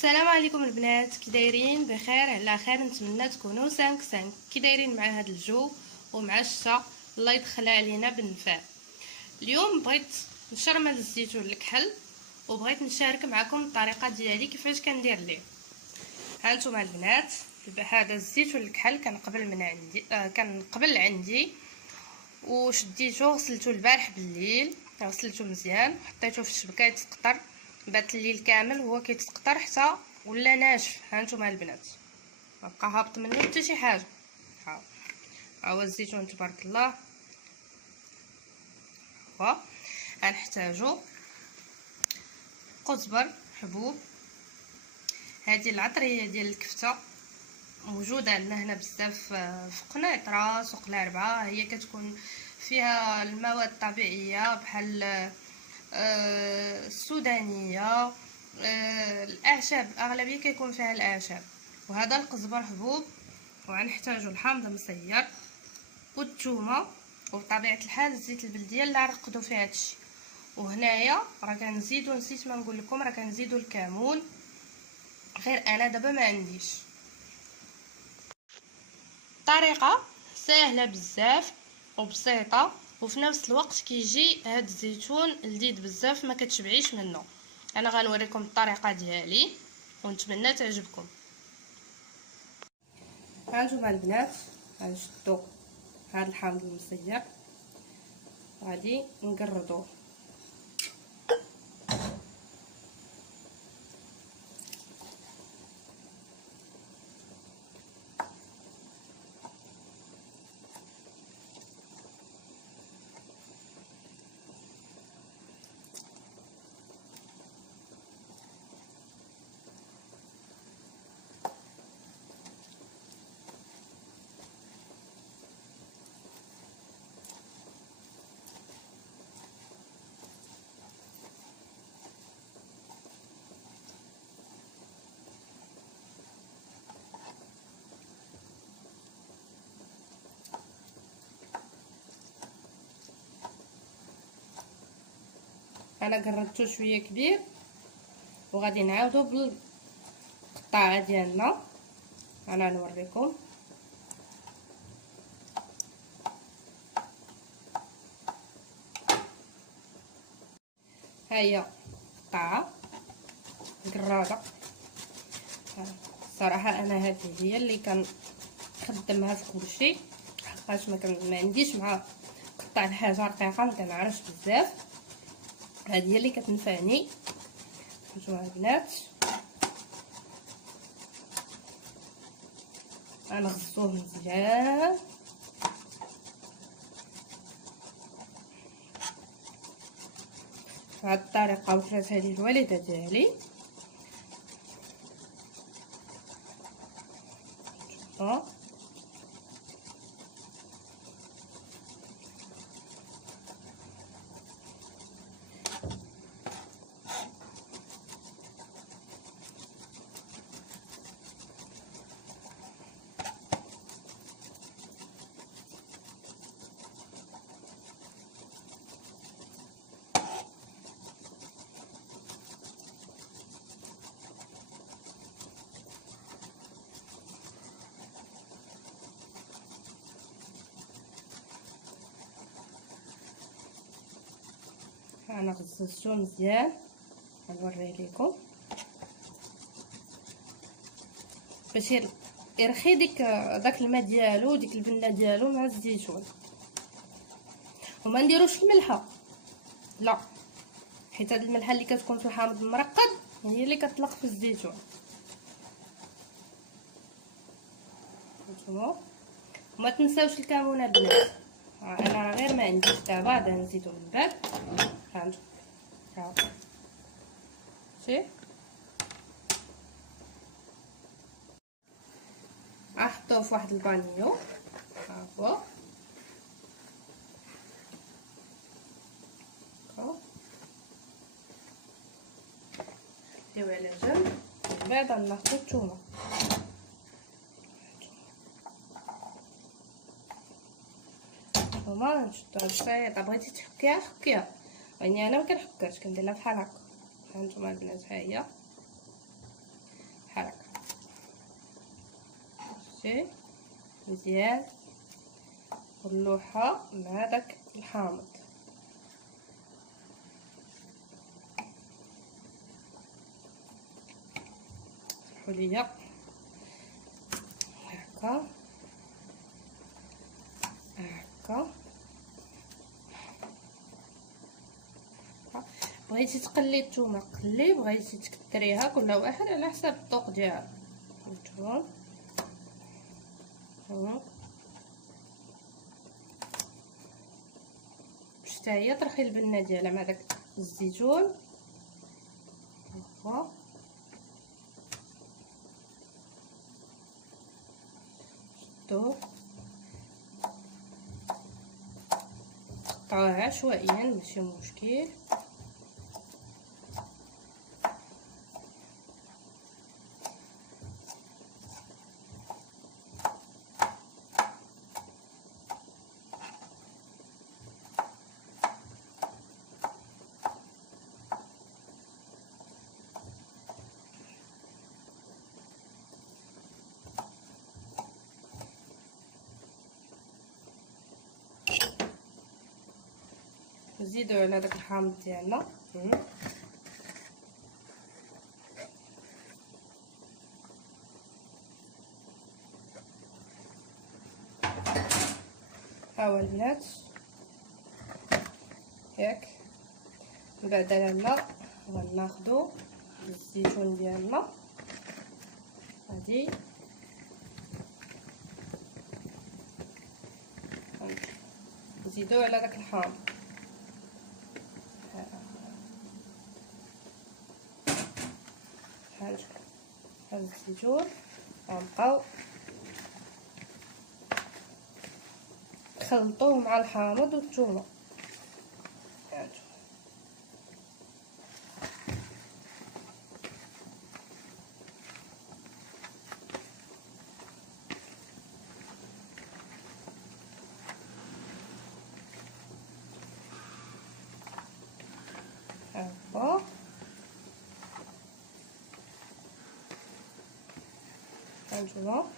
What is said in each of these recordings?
السلام عليكم البنات، كي دايرين؟ بخير على خير. نتمنى تكونوا سانك كي دايرين مع هذا الجو ومع الشتا، الله يدخلها علينا بالنفع. اليوم بغيت نشرمل الزيتون الكحل وبغيت نشارك معكم الطريقه ديالي كيفاش كندير ليه. ها نتوما البنات، هذا الزيتون الكحل كان قبل عندي وشديته غسلته البارح بالليل، غسلته مزيان وحطيته في الشبكه يتقطر. بات الليل كامل هو كيتقطر حتى ولا ناشف. ها نتوما البنات، مبقى هابط منه حتى شي حاجه. ها هو الزيتون تبارك الله. غنحتاجو قزبر حبوب. هذه العطريه ديال الكفته موجوده عندنا هنا بزاف في قنيطره، سوق الاربعه. هي كتكون فيها المواد الطبيعيه بحال السودانيه، الاعشاب، الاغلبيه كيكون فيها الاعشاب. وهذا القزبر حبوب. وغنحتاجو الحامض مسير والثومه، وبطبيعه الحال الزيت البلديه اللي رقدوا فيها هادشي. وهنايا راه كنزيدو، نسيت ما نقول لكم، راه كنزيدو الكمون، غير انا دابا ما عنديش. طريقه سهله بزاف وبسيطه، وفي نفس الوقت كيجي هاد الزيتون لذيذ بزاف ما كتشبعيش منه. انا غنوريكم الطريقه ديالي ونتمنى تعجبكم. هانتوما البنات، غنشدو هاد الحامض المسير غادي نقردوه. انا قردته شويه كبير وغادي نعاودو بالقطاعه ديالنا. انا نوريكم. ها هي قطعه قراده. صراحه انا هذه هي اللي كنخدمها في كلشي، حقاش ما عنديش مع قطع الحاجه رقيقه، ما كنعرفش بزاف. هذه هي اللي كتنفعني. نتوما البنات غنغسلوه مزيان. بهاد الطريقه وكلات هذه الوالده ديالي. انا غسلته مزيان، غنوريه لكم باش يرخي داك الماء ديالو وديك البنه ديالو مع الزيتون. وما نديروش الملحه، لا، حيت هاد الملحه اللي كتكون في الحامض المرقد هي اللي كتطلق في الزيتون. نتوما وما تنساوش الكمون البنات. انا غير ما عنديش دابا، غادي نزيدو من بعد. ها شي احطوه في واحد البانيو. ها هو ديوه على جنب. من بعد غنحطو الثومه. الثومه نشدوها بسيطه، بغيتي تحكيها حكيها، يعني انا ما كنحكاش، كندير لها بحال هكا. هانتوما البنات، ها هي شي مزيان واللوحه مع داك الحامض. سمحوا لي هكا هكا. بغيتي تقلي الثومه قلي، بغيتي تكثريها كل واحد على حسب الذوق ديالو. هانتوما باش حتى هي ترخي البنه ديالها مع داك الزيتون. هكا شدو قطعوها عشوائيا ماشي مشكل. نزيدو على داك الحامض ديالنا. ها هو البنات ياك. من بعد هنا غناخدو الزيتون ديالنا غادي نزيدو على داك الحامض. هذا الزيتون غنبقاو نخلطوه مع الحامض والثومه. هكا هانتوما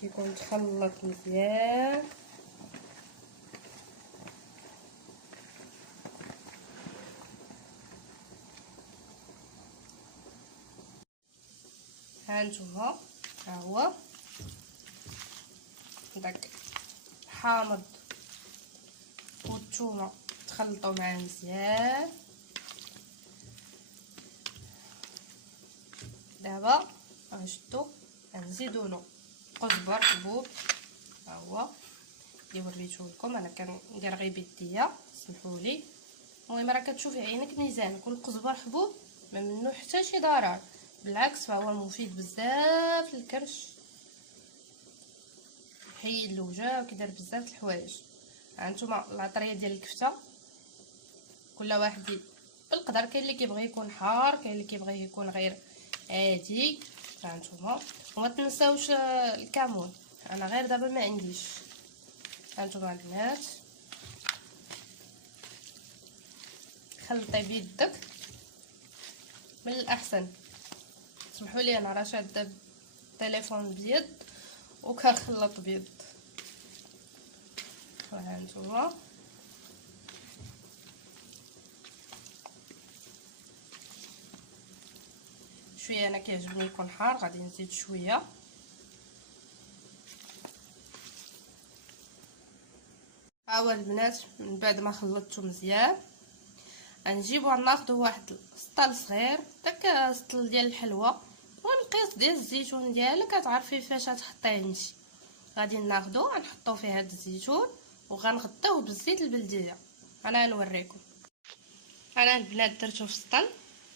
كيكون تخلط مزيان. هانتوما ها هو داك الحامض والثومه تخلطوا معاه مزيان. دابا غنشدو غنزيدو له قزبر حبوب. ها هو اللي وريته لكم انا كندير غير بيديا سمحوا لي. المهم راه كتشوفي عينك ميزان كل قزبر حبوب ما منه حتى شي ضرر، بالعكس فهو مفيد بزاف للكرش، يحيد الوجع وكيدير بزاف د الحوايج. هانتوما العطريه ديال الكفته كل واحد بالقدر، كاين اللي كيبغي يكون حار، كاين اللي كيبغي يكون غير عادي. هانتوما وما تنساوش الكمون، انا غير دابا ما عنديش. هانتوما البنات خلطي بيدك من الاحسن. سمحوا لي انا راه شاده التليفون بيد وكنخلط بيد. هانتوما شويه انا كيعجبني يكون حار، غادي نزيد شويه. ها هو البنات من بعد ما خلطته مزيان غنجيبو ناخدو واحد السطل صغير، داك السطل ديال الحلوى والقيس ديال الزيتون ديالك كتعرفي فاش تحطيه نتي. غادي ناخدو غنحطو فيه هاد الزيتون وغنغطيوه بالزيت البلديه. انا نوريكم. انا البنات درتو في السطل،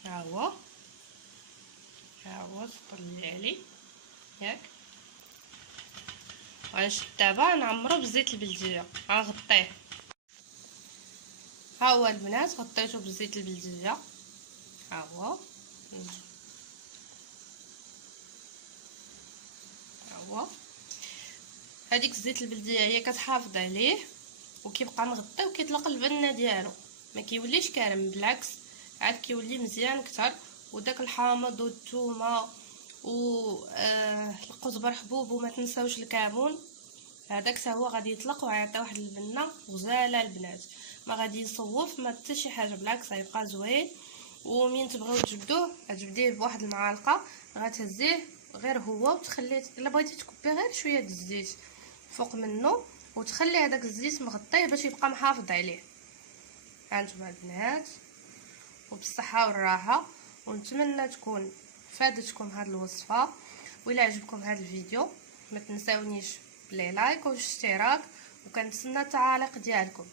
ها هو السطل ديالي ياك. غنشد دابا نعمرو بالزيت البلديه غنغطيه. ها هو البنات غطيته بالزيت البلديه. ها هو هذيك الزيت البلديه هي كتحافظ عليه وكيبقى مغطي وكيطلق البنه ديالو، ما كيوليش كارم، بالعكس عاد كيولي مزيان اكثر. وداك الحامض والثومه القزبر حبوب، وما تنساوش الكمون، هذاك حتى هو غادي يطلق ويعطي واحد البنه غزاله البنات. ما غادي يصوف ما حتى شي حاجه، بالعكس غيبقى زوين. ومين تبغيو تجبدوه غتجبديه بواحد المعلقه، غتهزيه غير هو وتخليه. الا بغيتي تكبي غير شويه د الزيت فوق منه وتخلي هذاك الزيت مغطيه باش يبقى محافظ عليه. هانتوما البنات، وبالصحه والراحه، ونتمنى تكون فادتكم هذه الوصفه. وإلا عجبكم هذا الفيديو ما تنساونيش بلي لايك والاشتراك، وكنتسنى التعاليق ديالكم.